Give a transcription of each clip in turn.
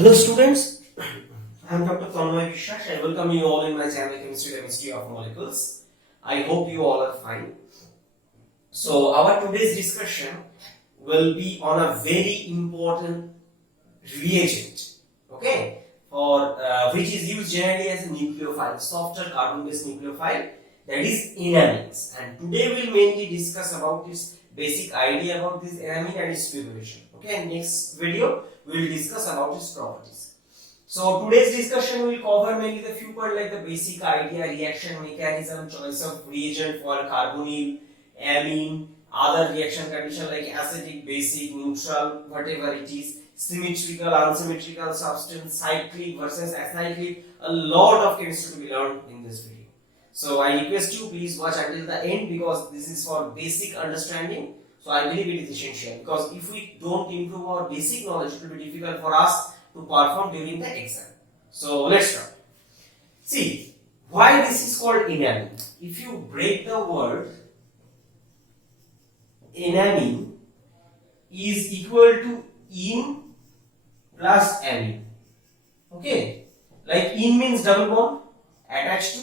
Hello students, I am Dr. Tanmay Vishwas. I welcome you all in my channel Chemistry of Molecules. I hope you all are fine. So our today's discussion will be on a very important reagent, okay, for which is used generally as a nucleophile, softer carbon-based nucleophile, that is enamines. And today we will mainly discuss about this basic idea about this enamine and its preparation. Okay, and next video we will discuss about its properties. So today's discussion will cover mainly the few points like the basic idea, reaction mechanism, choice of reagent for carbonyl, amine, other reaction condition like acidic, basic, neutral, whatever it is, symmetrical, unsymmetrical substance, cyclic versus acyclic. A lot of chemistry to be learned in this video. So I request you please watch until the end because this is for basic understanding. So I believe it is essential because if we don't improve our basic knowledge, it will be difficult for us to perform during the exam. So let's start. See, why this is called enamine? If you break the word, enamine is equal to in plus amine. Okay, like in means double bond attached to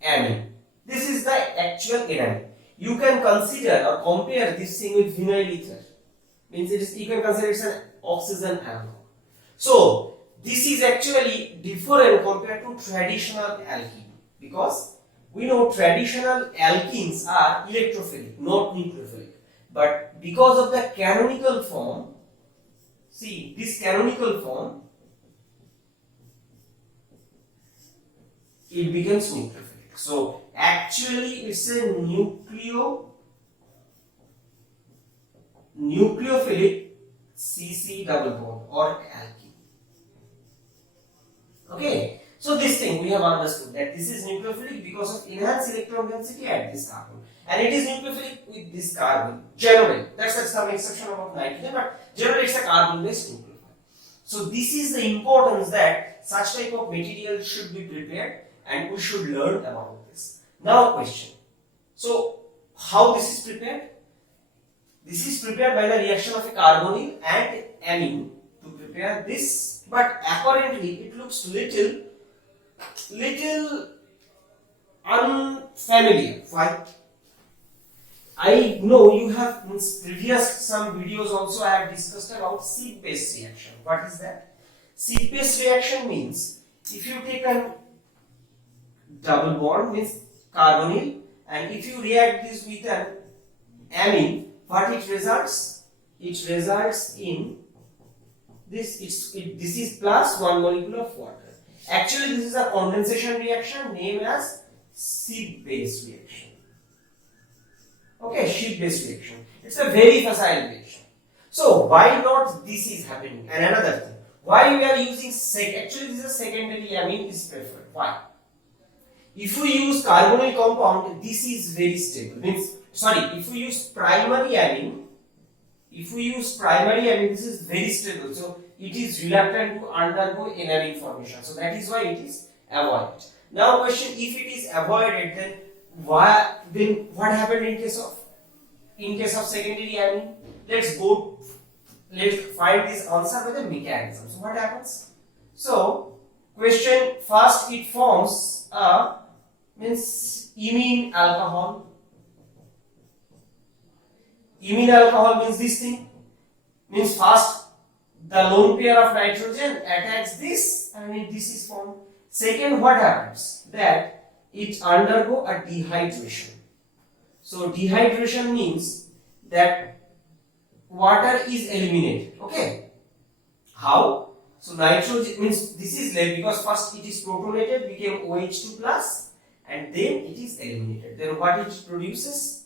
amine. This is the actual enamine. You can consider or compare this thing with vinyl ether. Means it is, you can consider it's an oxygen analog. So this is actually different compared to traditional alkene because we know traditional alkenes are electrophilic, not nucleophilic. But because of the canonical form, see this canonical form, it becomes nucleophilic. So actually it's a nucleophilic CC double bond or alkene. Okay, so this thing we have understood that this is nucleophilic because of enhanced electron density at this carbon, and it is nucleophilic with this carbon. Generally, that's some exception about nitrogen, but generally it's a carbon-based nucleophile. So this is the importance that such type of material should be prepared, and we should learn about this. Now question. So how this is prepared? This is prepared by the reaction of a carbonyl and amine to prepare this, but apparently it looks little unfamiliar. Why? I know you have in previous some videos also I have discussed about seed-based reaction. What is that? Seed-based reaction means if you take a double bond means carbonyl, and if you react this with an amine, what it results? It results in this. This is plus one molecule of water. Actually, this is a condensation reaction named as sheet-based reaction. Okay, sheet-based reaction. It's a very facile reaction. So why not this is happening? And another thing, why we are using actually this is a secondary amine is preferred. Why? If we use carbonyl compound, this is very stable. Means if we use primary amine, this is very stable. So it is reluctant to undergo enamine formation. So that is why it is avoided. Now question: if it is avoided, then why? Then what happened in case of secondary amine? Let's find this answer with the mechanism. So what happens? So question first, it forms a imine alcohol. Imine alcohol means this thing. Means first the lone pair of nitrogen attacks this and this is formed. Second, what happens? That it undergo a dehydration. So dehydration means that water is eliminated. Okay. How? So nitrogen means this is left because first it is protonated, became OH2 plus, and then it is eliminated. Then what it produces?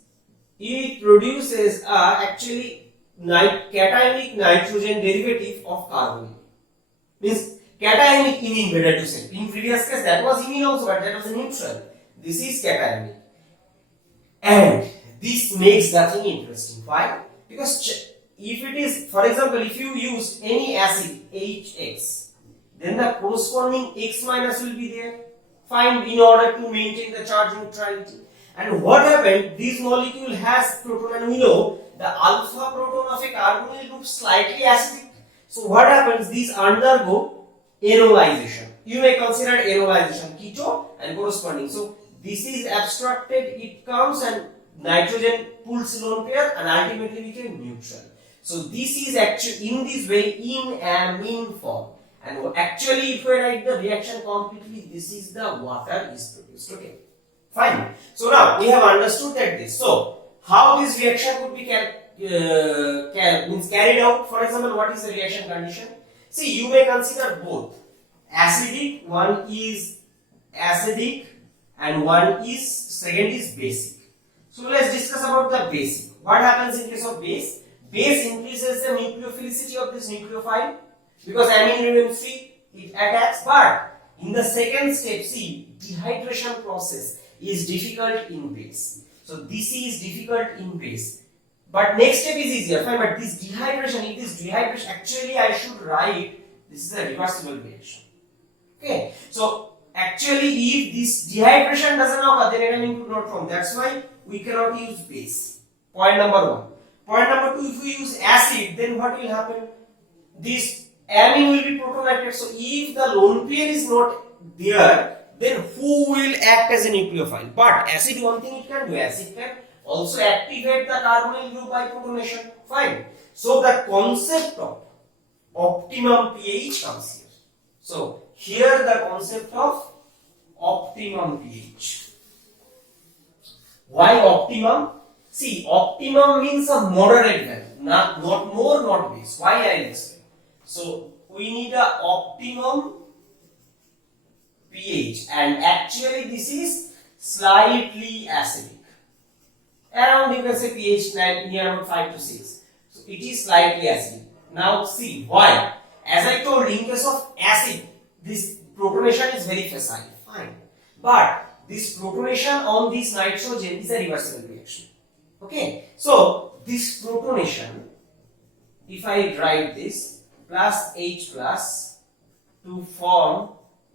It produces actually cationic nitrogen derivative of carbonyl. Means cationic imine, better to say. In previous case that was imine also, but that was neutral. This is cationic. And this makes the thing interesting. Why? Because if it is, for example, if you use any acid HX, then the corresponding X minus will be there. Fine, in order to maintain the charge neutrality. And what happened? This molecule has proton, and we know the alpha proton of a carbonyl group slightly acidic. So what happens? These undergo enolization. You may consider enolization keto and corresponding. So this is abstracted, it comes and nitrogen pulls lone pair and ultimately became neutral. So this is actually in this way in amine form. And actually if we write the reaction completely, this is the water is produced. Okay, fine. So now we have understood that this. So how this reaction could be carried out? For example, what is the reaction condition? See, you may consider both acidic, one is acidic and second is basic. So let's discuss about the basic. What happens in case of base? Base increases the nucleophilicity of this nucleophile because amine remains free, it attacks. But in the second step, see, dehydration process is difficult in base. So this is difficult in base. But next step is easier, fine. But this dehydration, actually I should write this is a reversible reaction. Okay, so actually if this dehydration doesn't occur, then amine could not form. That's why we cannot use base. Point number one. Point number two, if we use acid, then what will happen? This amine will be protonated. So if the lone pair is not there, then who will act as a nucleophile? But acid, one thing it can do, acid can also activate the carbonyl group by protonation. Fine. So the concept of optimum pH comes here. So here the concept of optimum pH. Why optimum? See, optimum means a moderate value, not more, not less. Why I explain? So we need a optimum pH, and actually this is slightly acidic. Around you can say pH near about 5 to 6. So it is slightly acidic. Now see why? As I told, in case of acid, this protonation is very facile. Fine, but this protonation on this nitrogen is a reversible reaction. Okay, so this protonation, if I write this plus H plus to form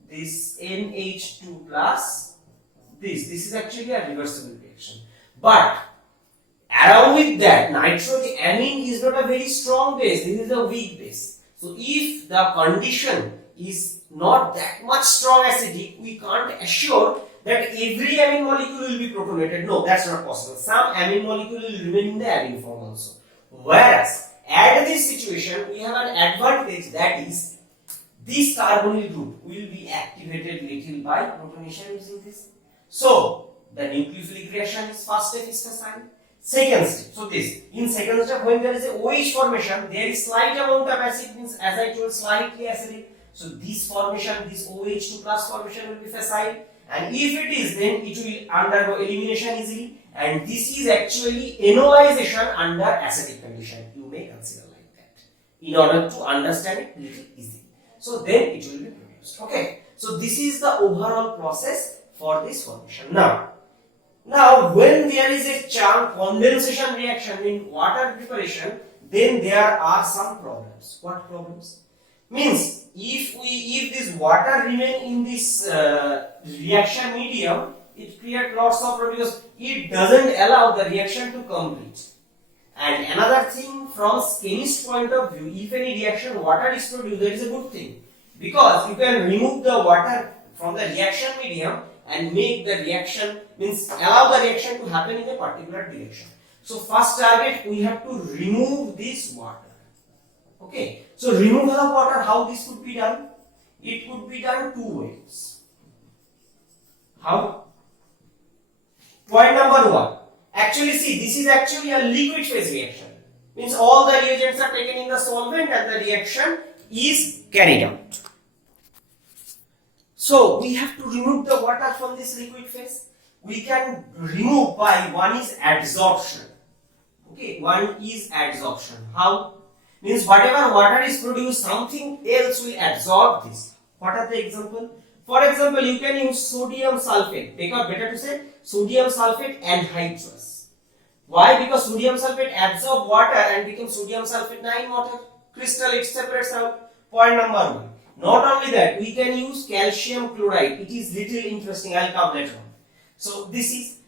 this NH2 plus this is actually a reversible reaction. But along with that, nitrogen amine is not a very strong base, this is a weak base. So if the condition is not that much strong acidic, we can't assure that every amine molecule will be protonated. No, that's not possible. Some amine molecule will remain in the amine form also. Whereas at this situation, we have an advantage, that is this carbonyl group will be activated little by protonation using this. So the nucleophilic reaction is first step is facile. Second step, so this in second step, when there is a OH formation, there is slight amount of acid, means as I told, slightly acidic. So this formation, this OH2 plus formation will be facile. And if it is, then it will undergo elimination easily, and this is actually enolization under acidic condition. You may consider like that in order to understand it little easily. So then it will be produced. Okay. So this is the overall process for this formation. Now when there is a chunk condensation reaction in water preparation, then there are some problems. What problems? Means if this water remain in this reaction medium, it creates lots of problems because it doesn't allow the reaction to complete. And another thing, from chemist point of view, if any reaction water is produced, that is a good thing, because you can remove the water from the reaction medium and make the reaction, means allow the reaction to happen in a particular direction. So first target, we have to remove this water. Okay, so removal of water, how this could be done? It could be done two ways. How? Point number one. Actually, see, this is actually a liquid phase reaction. Means all the reagents are taken in the solvent and the reaction is carried out. So we have to remove the water from this liquid phase. We can remove by, one is adsorption. Okay, one is adsorption. How? Means whatever water is produced, something else will absorb this. What are the example? For example, you can use sodium sulfate. Better to say sodium sulfate anhydrous. Why? Because sodium sulfate absorbs water and becomes sodium sulfate 9 water crystal. It separates out. Point number one. Not only that, we can use calcium chloride. It is little interesting. I will come later on. So this is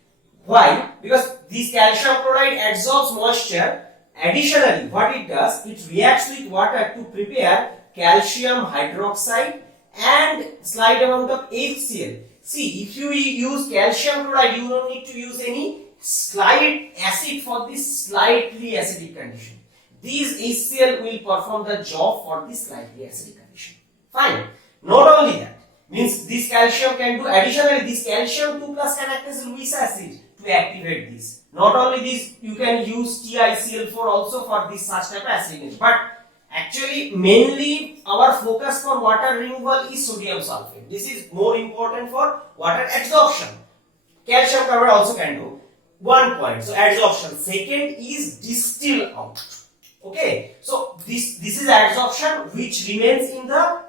why, because this calcium chloride absorbs moisture additionally, what it does, it reacts with water to prepare calcium hydroxide and slight amount of HCl. See, if you use calcium chloride, you don't need to use any slight acid for this slightly acidic condition. These HCl will perform the job for this slightly acidic condition. Fine. Not only that, means this calcium can do, additionally this calcium 2 plus can act as Lewis acid to activate this. Not only this, you can use TiCl4 also for this such type of acidity. But actually mainly our focus for water removal is sodium sulfate. This is more important for water absorption. Calcium chloride also can do. 1 point. So adsorption. Second is distill out. Okay. So this is adsorption which remains in the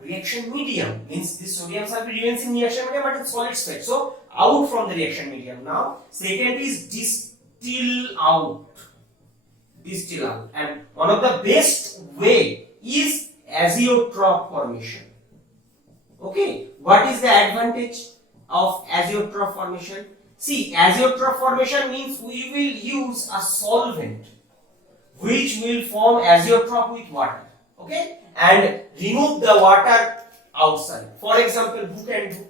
reaction medium. Means this sodium sulfate remains in reaction medium but in solid state. So out from the reaction medium. Now second is distill out. Distill out. And one of the best way is azeotrope formation. Okay. What is the advantage of azeotrope formation? See, azeotrope formation means we will use a solvent which will form azeotrope with water. Okay, and remove the water outside. For example, who can do?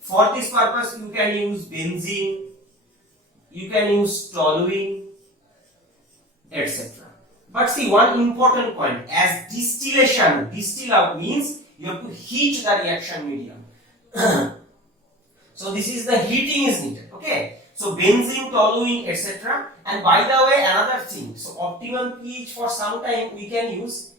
For this purpose, you can use benzene, you can use toluene, etc. But see, one important point, as distillation, distill out means you have to heat the reaction medium. So this is the heating is needed. Okay. So benzene, toluene, etc. And by the way, another thing. So optimum pH for some time we can use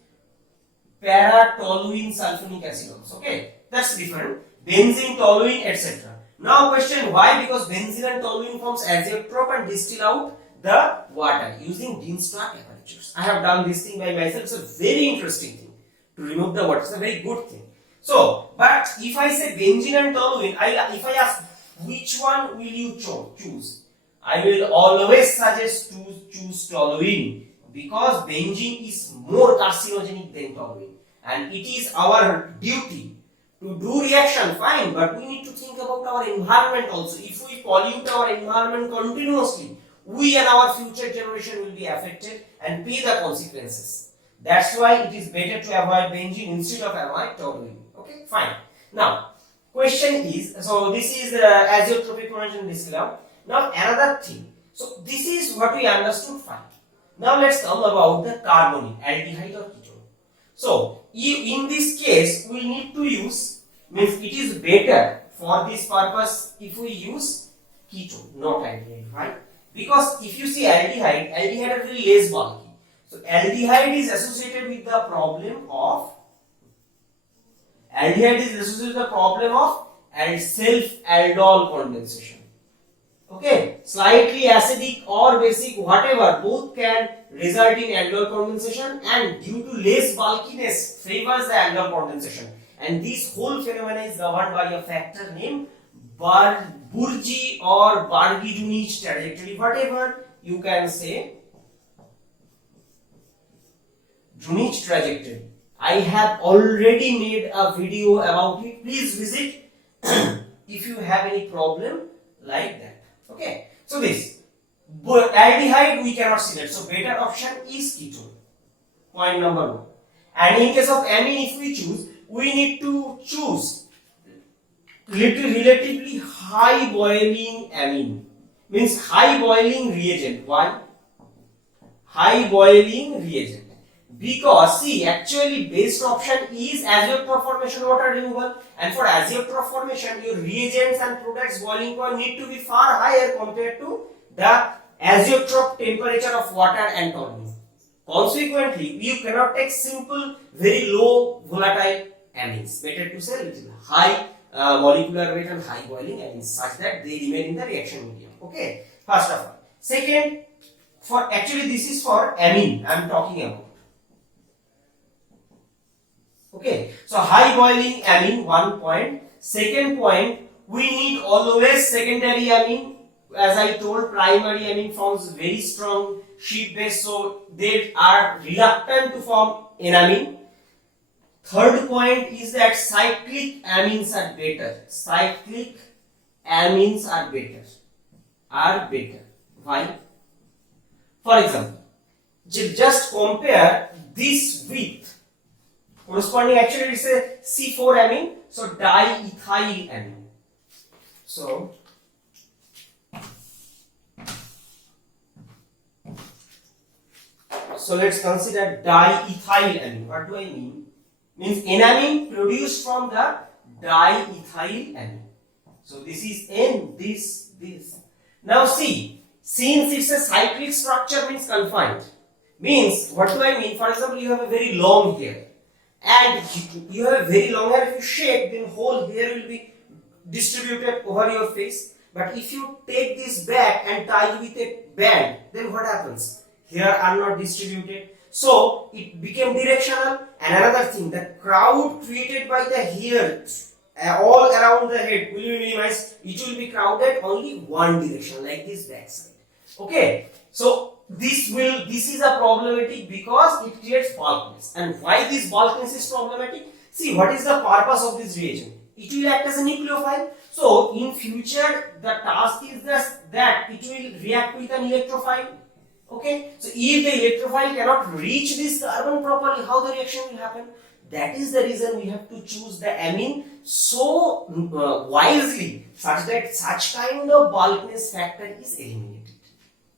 para-toluene sulfonic acid also. Okay, that's different. Benzene, toluene, etc. Now question, why? Because benzene and toluene forms azeotrope and distill out the water using Dienstag apertures. I have done this thing by myself. It's a very interesting thing to remove the water. It's a very good thing. So, but if I say benzene and toluene, if I ask which one will you choose, I will always suggest to choose toluene because benzene is more carcinogenic than toluene, and it is our duty to do reaction. Fine, but we need to think about our environment also. If we pollute our environment continuously, we and our future generation will be affected and pay the consequences. That's why it is better to avoid benzene instead of avoid toluene. Okay, fine. Now, question is, so this is azeotropic formation distill. Now another thing. So this is what we understood fine. Now let's talk about the carbonyl, aldehyde or ketone. So in this case, we need to use, means it is better for this purpose if we use ketone, not aldehyde. Why? Because if you see aldehyde are very less bulky. So aldehyde is associated with the problem of self-aldol condensation. Okay, slightly acidic or basic, whatever, both can result in aldol condensation, and due to less bulkiness favors the aldol condensation. And this whole phenomenon is governed by a factor named Burgi or Bargi-Dunich trajectory, whatever you can say, Dunich trajectory. I have already made a video about it. Please visit if you have any problem like that. Okay. So this aldehyde we cannot see that. So better option is ketone. Point number 1. And in case of amine, if we choose, we need to choose relatively high boiling amine. Means high boiling reagent. Why? High boiling reagent. Because see, actually best option is azeotrope formation water removal, and for azeotrope formation your reagents and products boiling point need to be far higher compared to the azeotrope temperature of water and toluene. Consequently, you cannot take simple very low volatile amines. Better to say little high molecular weight and high boiling amines such that they remain in the reaction medium. Okay, first of all. Second, for actually this is for amine I am talking about. Okay, so high boiling amine, 1 point. Second point, we need always secondary amine. As I told, primary amine forms very strong sheet base, so they are reluctant to form enamine. Third point is that cyclic amines are better. Cyclic amines are better. Why? For example, just compare this with corresponding, actually it's a C4 amine, so diethyl amine. So let's consider diethyl amine. What do I mean? Means enamine produced from the diethyl amine. So this is N, this. Now see, since it's a cyclic structure, means confined. Means, what do I mean? For example, you have a very long hair, and you have a very long hair. If you shake, then whole hair will be distributed over your face. But if you take this back and tie with a band, then what happens? Hair are not distributed. So it became directional. And another thing, the crowd created by the hair all around the head will be minimized. It will be crowded only one direction, like this backside. Okay. So this is a problematic because it creates bulkiness. And why this bulkiness is problematic? See, what is the purpose of this reagent? It will act as a nucleophile. So in future, the task is that it will react with an electrophile. Okay. So if the electrophile cannot reach this carbon properly, how the reaction will happen? That is the reason we have to choose the amine so wisely, such that such kind of bulkiness factor is eliminated.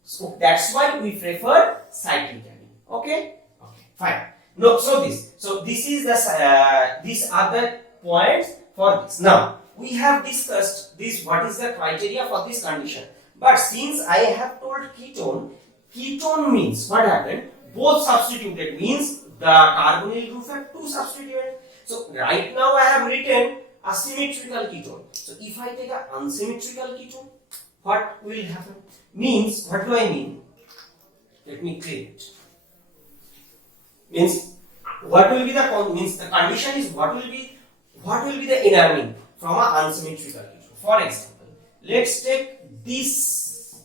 So that's why we prefer cyclic amine. Okay? Okay, fine. No, so this is the these are the points for this. Now we have discussed this. What is the criteria for this condition? But since I have told ketone means what happened? Both substituted, means the carbonyl group have two substituents. So right now I have written a symmetrical ketone. So if I take an unsymmetrical ketone, what will happen? Means, what do I mean? Let me clear it. Means, what will be the condition is what will be the enamine from an unsymmetrical ketone. For example, let's take this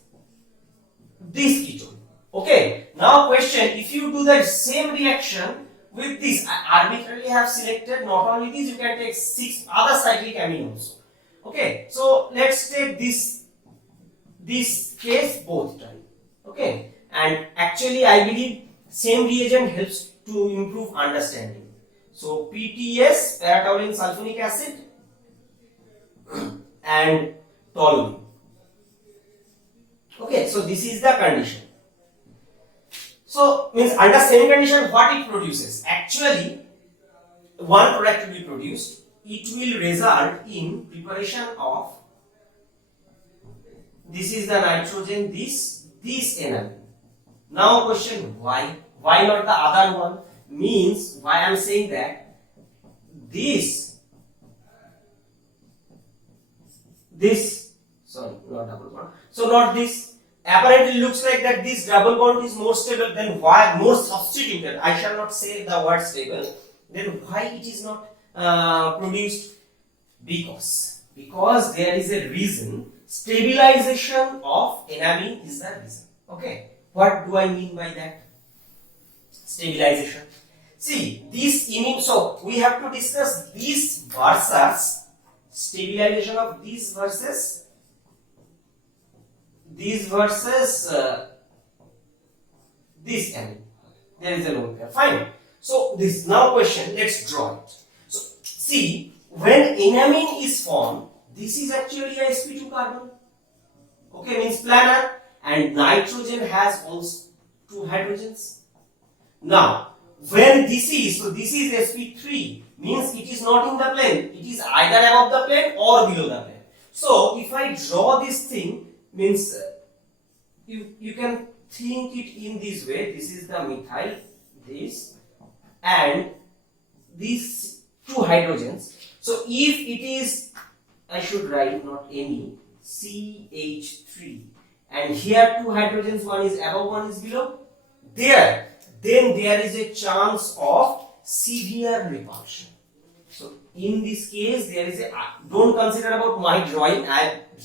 ketone. Okay. Now question, if you do the same reaction with this, I arbitrarily have selected not only this, you can take 6 other cyclic amine also. Okay. So let's take this case both time. Okay. And actually I believe same reagent helps to improve understanding. So PTS, para-toluene sulfonic acid and toluene. Okay. So this is the condition. So means under same condition what it produces? Actually one product will be produced. It will result in preparation of, this is the nitrogen, this enamine. Now question, why? Why not the other one? Means why I am saying that this sorry, not double bond. So not this. Apparently looks like that this double bond is more stable, then why more substituted? I shall not say the word stable. Then why it is not produced? Because there is a reason. Stabilization of enamine is the reason. Okay. What do I mean by that? Stabilization. See, this imine, so we have to discuss this versus stabilization of this versus this amine. There is a lone pair. Fine. So this now question, let's draw it. So see, when enamine is formed, this is actually a sp2 carbon. Okay, means planar, and nitrogen has also 2 hydrogens. Now, when this is sp3, means it is not in the plane. It is either above the plane or below the plane. So if I draw this thing, means you can think it in this way. This is the methyl, this, and these 2 hydrogens. So if it is, I should write not any, CH3, and here 2 hydrogens, one is above, one is below, then there is a chance of severe repulsion. So in this case, there is a, don't consider about my drawing.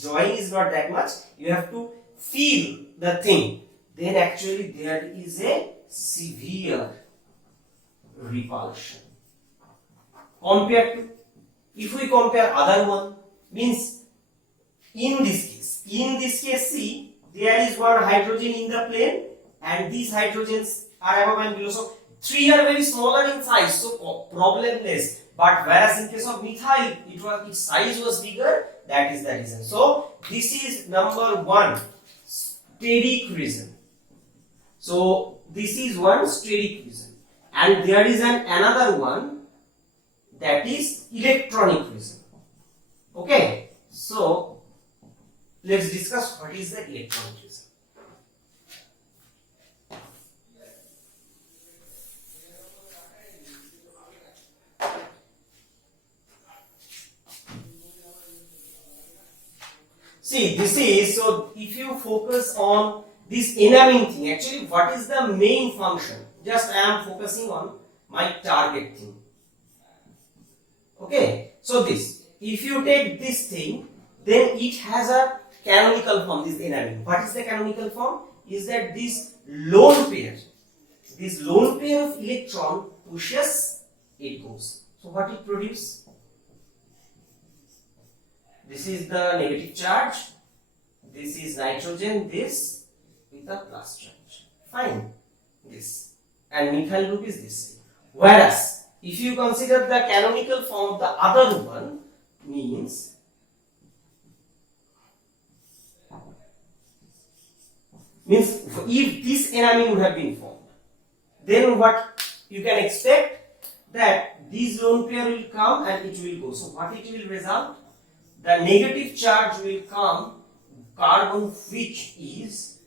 Drawing is not that much. You have to feel the thing. Then actually there is a severe repulsion. Compared to, if we compare other one, means in this case, see, there is 1 hydrogen in the plane and these hydrogens are above and below. So 3 are very smaller in size, so problemless. But whereas in case of methyl, its size was bigger. That is the reason. So this is number 1, steric reason. So this is one steric reason, and there is another one, that is electronic reason. Okay, so let's discuss what is the electronic reason. See, this is, so if you focus on this enamine thing, actually what is the main function? Just I am focusing on my target thing. Okay, so this, if you take this thing, then it has a canonical form, this enamine. What is the canonical form? Is that this lone pair of electron pushes, it goes. So what it produces? This is the negative charge, this is nitrogen, this with a plus charge. Fine, this. And methyl group is this. Whereas, if you consider the canonical form of the other one, means if this enamine would have been formed, then what you can expect, that this lone pair will come and it will go. So what it will result? The negative charge will come carbon, which is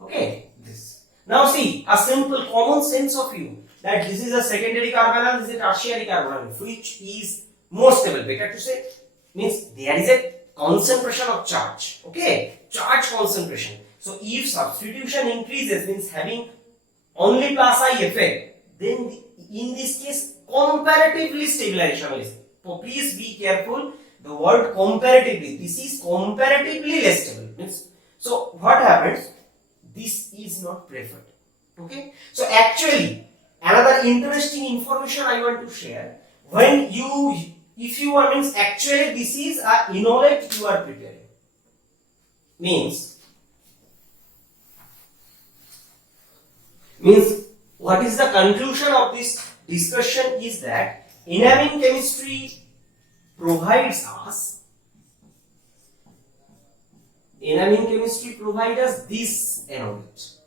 okay, this. Now see, a simple common sense of you, that this is a secondary carbonyl, this is a tertiary carbonyl, which is more stable. Better to say, means there is a concentration of charge. Okay, charge concentration. So if substitution increases, means having only plus I effect, then in this case comparatively stabilization is. So please be careful. The word comparatively. This is comparatively less stable. Means, so what happens? This is not preferred. Okay. So actually, another interesting information I want to share. When you, if you are, means actually this is a enolate you are preparing. Means what is the conclusion of this discussion is that enamine chemistry provides us this enolate.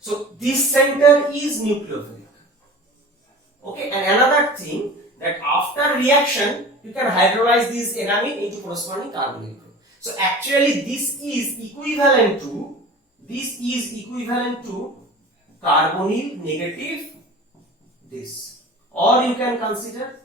So this center is nucleophilic. Okay, and another thing, that after reaction you can hydrolyze this enamine into corresponding carbonyl group. So actually this is equivalent to carbonyl negative this, or you can consider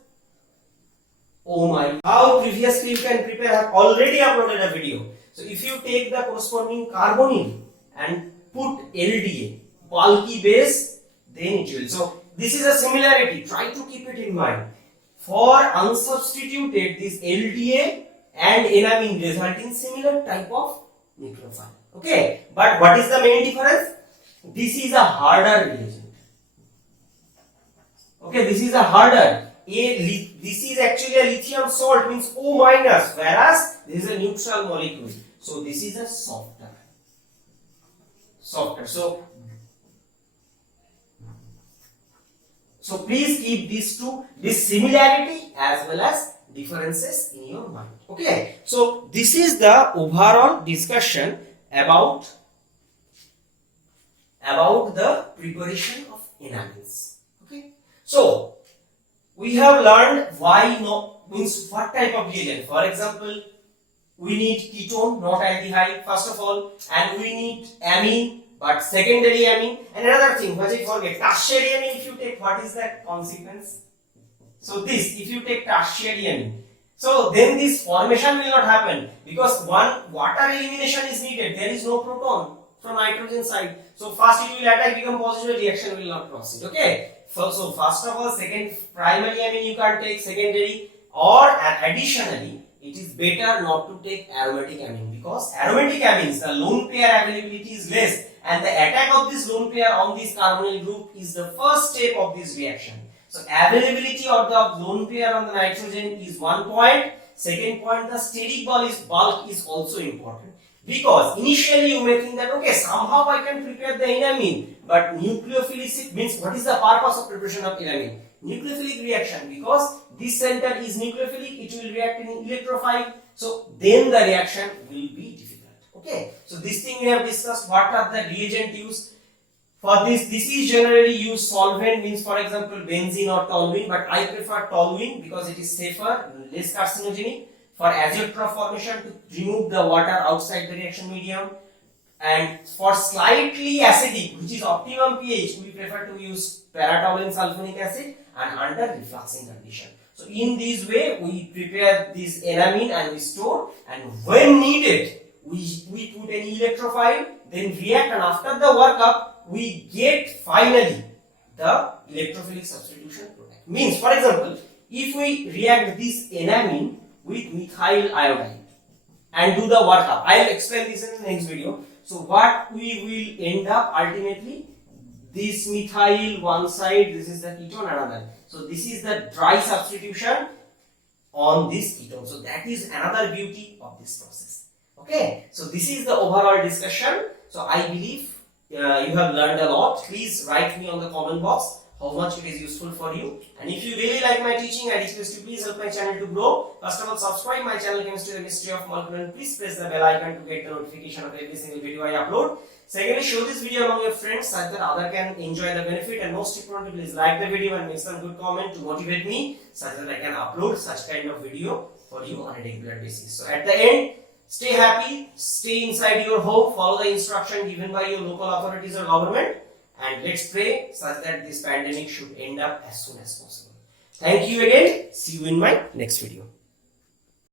how previously you can prepare. I have already uploaded a video. So if you take the corresponding carbonyl and put LDA, bulky base, then it will. So this is a similarity. Try to keep it in mind. For unsubstituted, this LDA and enamine result in similar type of nucleophile. Okay, but what is the main difference? This is a harder reagent. Okay, this is a harder. This is actually a lithium salt, means O minus, whereas this is a neutral molecule. So this is a softer. So please keep these two, this similarity as well as differences in your mind. Okay, so this is the overall discussion about the preparation of enamines. Okay, so we have learned why means what type of reagent. For example, we need ketone, not aldehyde, first of all, and we need amine, but secondary amine. And another thing, what I forget, tertiary amine. If you take, what is that consequence? So this, if you take tertiary amine, so then this formation will not happen, because one water elimination is needed. There is no proton from nitrogen side. So first it will attack, become positive, reaction will not proceed. Okay. So first of all, second primary amine you can take, secondary, or additionally, it is better not to take aromatic amine, because aromatic amines, the lone pair availability is less, and the attack of this lone pair on this carbonyl group is the first step of this reaction. So availability of the lone pair on the nitrogen is one point. Second point, the steric bulk is also important. Because initially you may think that okay, somehow I can prepare the enamine, but nucleophilic means what is the purpose of preparation of enamine? Nucleophilic reaction, because this center is nucleophilic, it will react in electrophile, so then the reaction will be difficult. Okay, so this thing we have discussed. What are the reagent used for this? This is generally used solvent, means for example benzene or toluene, but I prefer toluene because it is safer, less carcinogenic. For azeotrope formation, to remove the water outside the reaction medium, and for slightly acidic, which is optimum pH, we prefer to use paratoluene sulfonic acid and under refluxing condition. So in this way we prepare this enamine and we store, and when needed we put an electrophile, then react, and after the workup we get finally the electrophilic substitution product. Means for example, if we react this enamine with methyl iodide and do the workup, I will explain this in the next video. So what we will end up ultimately, this methyl one side, this is the ketone another. So this is the dry substitution on this ketone. So that is another beauty of this process. Okay, so this is the overall discussion. So I believe you have learned a lot. Please write me on the comment box how much it is useful for you, and if you really like my teaching, I request you please help my channel to grow. First of all, subscribe my channel Chemistry and History of Molecular, and please press the bell icon to get the notification of every single video I upload. Secondly, share this video among your friends so that others can enjoy the benefit, and most importantly, please like the video and make some good comment to motivate me so that I can upload such kind of video for you on a regular basis. So at the end, stay happy, stay inside your home, follow the instruction given by your local authorities or government, and let's pray such that this pandemic should end up as soon as possible. Thank you again. See you in my next video.